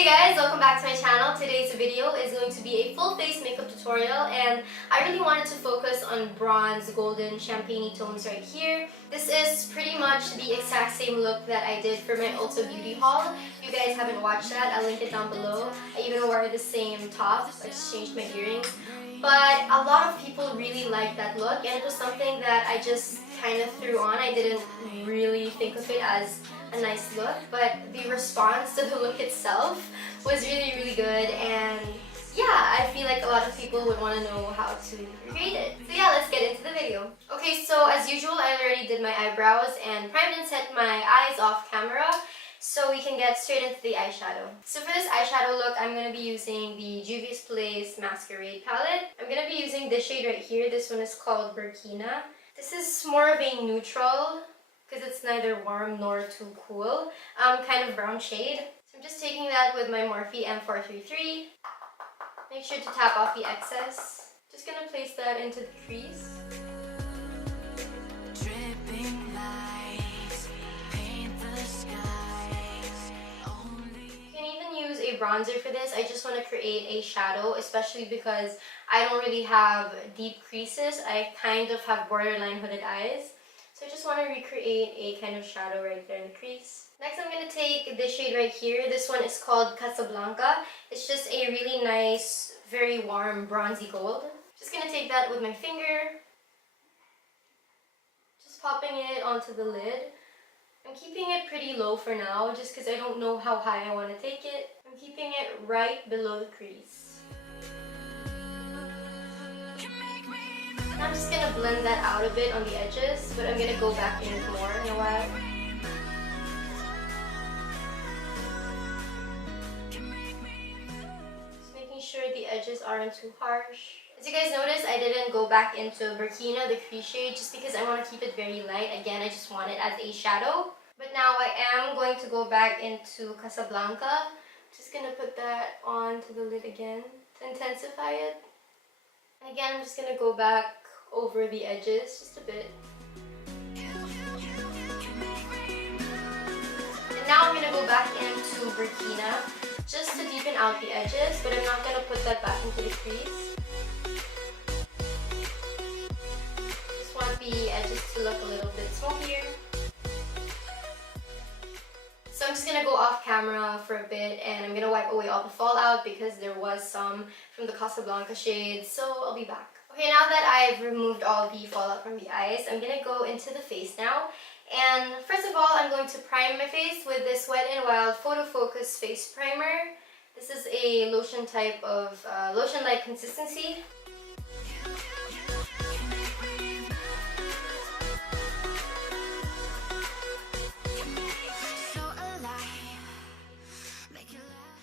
Hey guys, welcome back to my channel. Today's video is going to be a full face makeup tutorial, and I really wanted to focus on bronze, golden, champagne tones right here. This is pretty much the exact same look that I did for my Ulta beauty haul. If you guys haven't watched that, I'll link it down below. I even wore the same top. I just changed my earrings. But a lot of people really liked that look, and it was something that I just kind of threw on. I didn't really think of it as a nice look, but the response to the look itself was really good, and yeah, I feel like a lot of people would want to know how to recreate it. So yeah, let's get into the video. Okay, so as usual, I already did my eyebrows and primed and set my eyes off camera, so we can get straight into the eyeshadow. So for this eyeshadow look, I'm going to be using the JUVIA'S Masquerade palette. I'm going to be using this shade right here. This one is called Burkina. This is more of a neutral, because it's neither warm nor too cool, kind of brown shade. So I'm just taking that with my Morphe M433. Make sure to tap off the excess. Just going to place that into the crease. A bronzer for this. I just want to create a shadow, especially because I don't really have deep creases. I kind of have borderline hooded eyes, so I just want to recreate a kind of shadow right there in the crease. Next, I'm going to take this shade right here. This one is called Casablanca. It's just a really nice, very warm bronzy gold. Just going to take that with my finger, just popping it onto the lid. I'm keeping it pretty low for now, just because I don't know how high I want to take it. I'm keeping it right below the crease. Now I'm just going to blend that out a bit on the edges, but I'm going to go back in more in a while. Just making sure the edges aren't too harsh. As you guys noticed, I didn't go back into Burkina, the crease shade, just because I want to keep it very light. Again, I just want it as a shadow. But now I am going to go back into Casablanca. Just going to put that onto the lid again to intensify it. And again, I'm just going to go back over the edges just a bit. And now I'm going to go back into Burkina just to deepen out the edges, but I'm not going to put that back into the crease. Just want the edges to look a little bit smokier. So I'm just going to go off camera for a bit, and I'm going to wipe away all the fallout because there was some from the Casablanca shade, so I'll be back. Okay, now that I've removed all the fallout from the eyes, I'm going to go into the face now. And first of all, I'm going to prime my face with this Wet n Wild Photo Focus Face Primer. This is a lotion type of lotion-like consistency.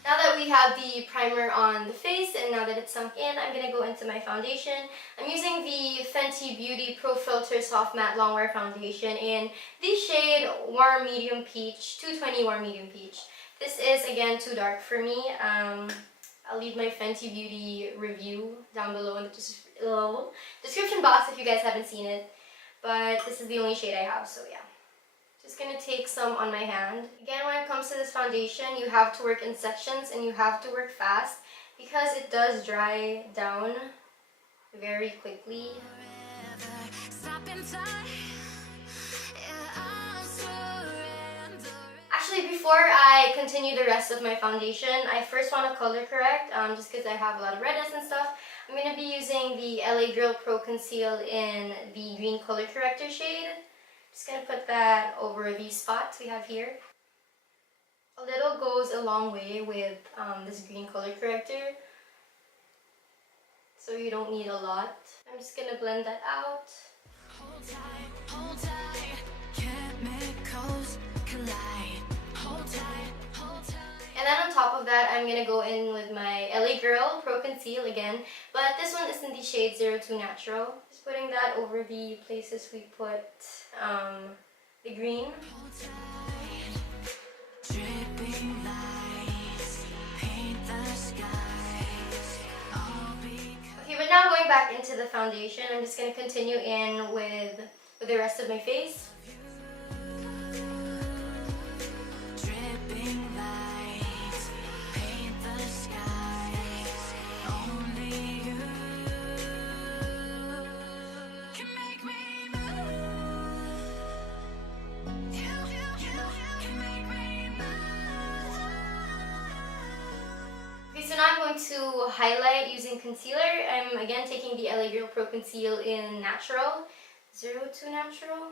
Now that we have the primer on the face and now that it's sunk in, I'm going to go into my foundation. I'm using the Fenty Beauty Pro Filt'r Soft Matte Longwear Foundation in the shade Warm Medium Peach, 220 Warm Medium Peach. This is, again, too dark for me. I'll leave my Fenty Beauty review down below in the description box if you guys haven't seen it. But this is the only shade I have, so yeah. Just going to take some on my hand. Again, when it comes to this foundation, you have to work in sections and you have to work fast because it does dry down very quickly. Actually, before I continue the rest of my foundation, I first want to color correct just because I have a lot of redness and stuff. I'm going to be using the LA Girl Pro Conceal in the green color corrector shade. Just going to put that over these spots we have here. A little goes a long way with this green color corrector, so you don't need a lot. I'm just going to blend that out. Hold tight, chemicals collide. Hold tight. And then on top of that, I'm going to go in with my LA Girl Pro Conceal again, but this one is in the shade 02 Natural. Just putting that over the places we put the green. Okay, but now going back into the foundation, I'm just going to continue in with the rest of my face. going to highlight using concealer. I'm again taking the LA Girl Pro Conceal in Natural, 02 Natural.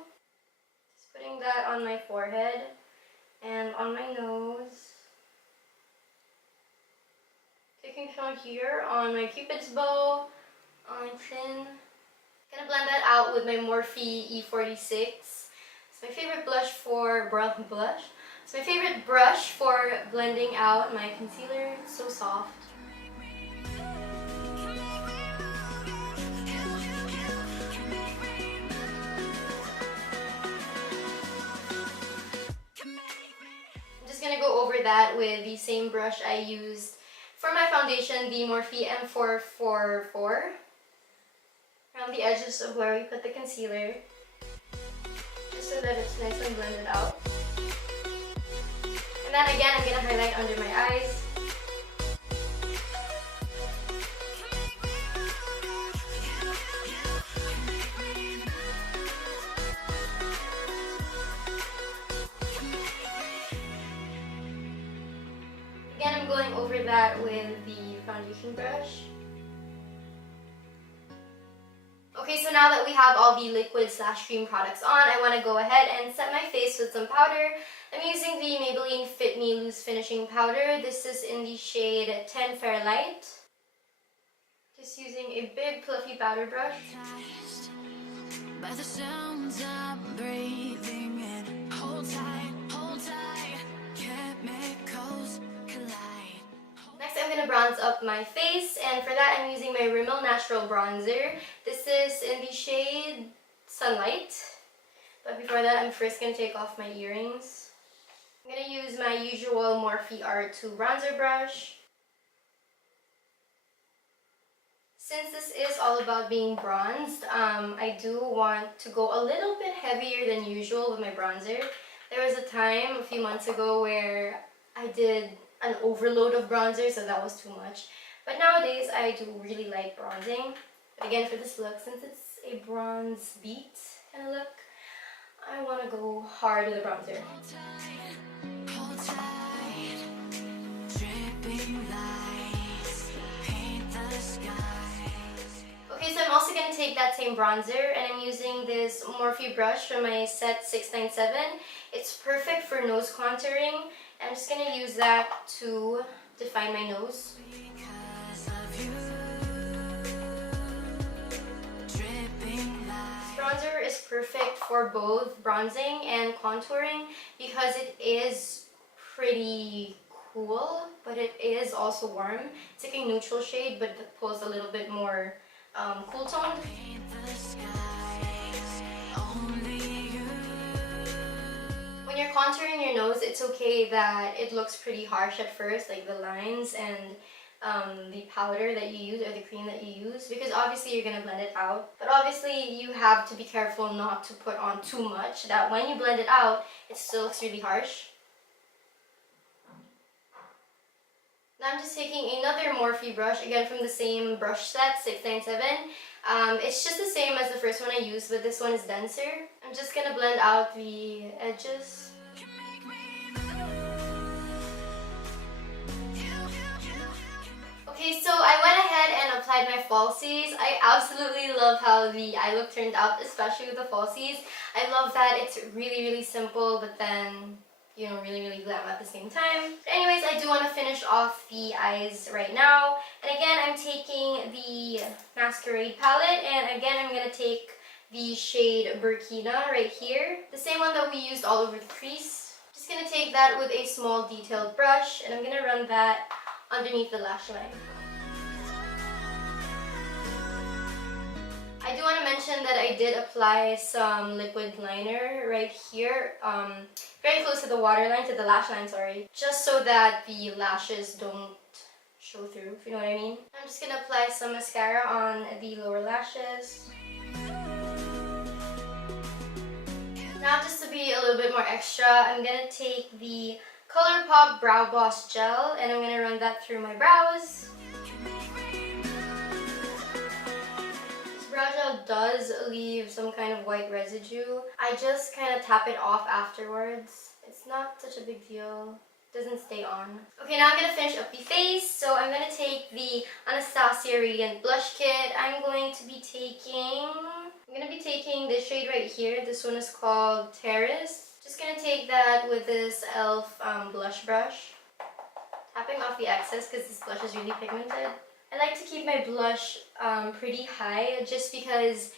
Just putting that on my forehead and on my nose. Taking some here on my cupid's bow, on my chin. Gonna blend that out with my Morphe E46. It's my favorite blush for It's my favorite brush for blending out my concealer. It's so soft. I'm just gonna go over that with the same brush I used for my foundation, the Morphe M444. Around the edges of where we put the concealer, just so that it's nice and blended out. And then again, I'm going to highlight under my eyes. Again, I'm going over that with the foundation brush. Okay, so now that we have all the liquid/cream products on, I want to go ahead and set my face with some powder. I'm using the Maybelline Fit Me Loose Finishing Powder. This is in the shade 10 Fair Light. Just using a big fluffy powder brush. By the sounds I'm breathing in. Hold tight, chemicals collide. Next, I'm going to bronze up my face, and for that I'm using my Rimmel Natural Bronzer. This is in the shade Sunlight. But before that, I'm first going to take off my earrings. I'm going to use my usual Morphe R2 bronzer brush. Since this is all about being bronzed, I do want to go a little bit heavier than usual with my bronzer. There was a time a few months ago where I did an overload of bronzer, so that was too much. But nowadays, I do really like bronzing. But again, for this look, since it's a bronze beat kind of look, I want to go hard with the bronzer. Hold tight, dripping lights, paint the skies. Okay, so I'm also going to take that same bronzer, and I'm using this Morphe brush from my set 697. It's perfect for nose contouring. I'm just going to use that to define my nose. This bronzer is perfect for both bronzing and contouring because it is pretty cool, but it is also warm. It's like a neutral shade, but it pulls a little bit more cool toned. When you're contouring your nose, it's okay that it looks pretty harsh at first, like the lines and the powder that you use or the cream that you use, because obviously you're going to blend it out. But obviously you have to be careful not to put on too much, that when you blend it out, it still looks really harsh. Now I'm just taking another Morphe brush, again from the same brush set, 697. It's just the same as the first one I used, but this one is denser. I'm just going to blend out the edges. Okay, so I went ahead and applied my falsies. I absolutely love how the eye look turned out, especially with the falsies. I love that it's really simple, but then, you know, really glam at the same time. But anyways, I do want to finish off the eyes right now. And again, I'm taking the Masquerade palette, and again, I'm going to take the shade Burkina right here. The same one that we used all over the crease. Just going to take that with a small detailed brush, and I'm going to run that underneath the lash line. I do want to mention that I did apply some liquid liner right here, very close to the waterline, to the lash line, sorry, just so that the lashes don't show through, if you know what I mean. I'm just going to apply some mascara on the lower lashes. Now, just to be a little bit more extra, I'm going to take the Colourpop Brow Boss Gel, and I'm going to run that through my brows. This brow gel does leave some kind of white residue. I just kind of tap it off afterwards. It's not such a big deal. doesn't stay on. Okay, now I'm gonna finish up the face. So I'm gonna take the Anastasia Radiant Blush Kit. I'm going to be taking this shade right here. This one is called Terrace. Just gonna take that with this e.l.f. Blush brush. Tapping off the excess because this blush is really pigmented. I like to keep my blush pretty high just because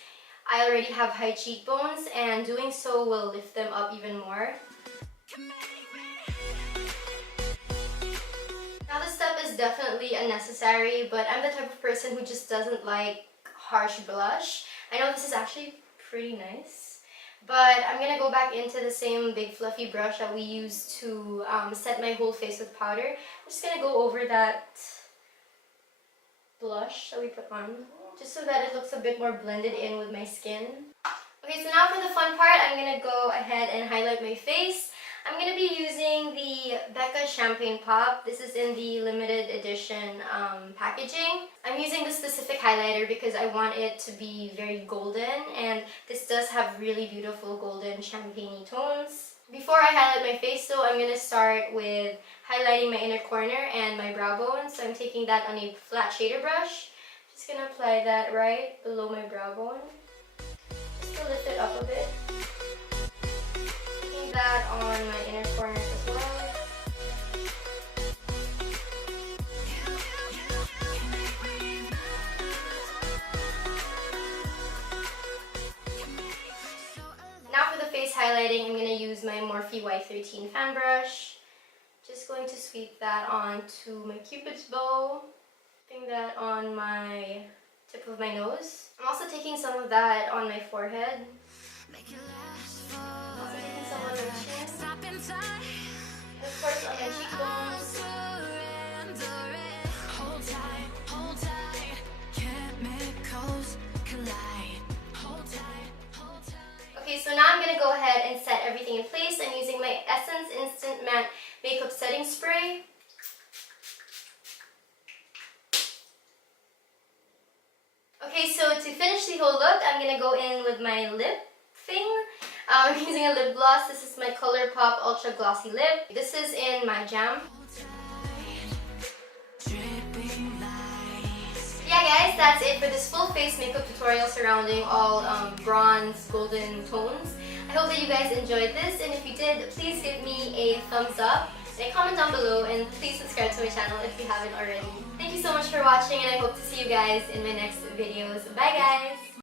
I already have high cheekbones and doing so will lift them up even more. Now this step is definitely unnecessary, but I'm the type of person who just doesn't like harsh blush. I know this is actually pretty nice, but I'm gonna go back into the same big fluffy brush that we used to set my whole face with powder. I'm just gonna go over that blush that we put on, just so that it looks a bit more blended in with my skin. Okay, so now for the fun part, I'm gonna go ahead and highlight my face. I'm gonna be using the Becca Champagne Pop. This is in the limited edition packaging. I'm using this specific highlighter because I want it to be very golden, and this does have really beautiful golden champagne tones. Before I highlight my face though, I'm gonna start with highlighting my inner corner and my brow bone. So I'm taking that on a flat shader brush. Just gonna apply that right below my brow bone. Just to lift it up a bit. That on my inner corner as well. Now for the face highlighting, I'm going to use my Morphe Y13 fan brush. Just going to sweep that onto my cupid's bow. Putting that on my tip of my nose. I'm also taking some of that on my forehead. And of course on my cheekbones. Okay, so now I'm going to go ahead and set everything in place. I'm using my Essence Instant Matte Makeup Setting Spray. Okay, so to finish the whole look, I'm going to go in with my lip thing. I'm using a lip gloss. This is my Colourpop Ultra Glossy Lip. This is in my jam. Yeah guys, that's it for this full face makeup tutorial surrounding all bronze golden tones. I hope that you guys enjoyed this, and if you did, please give me a thumbs up and a comment down below, and please subscribe to my channel if you haven't already. Thank you so much for watching, and I hope to see you guys in my next videos. Bye guys!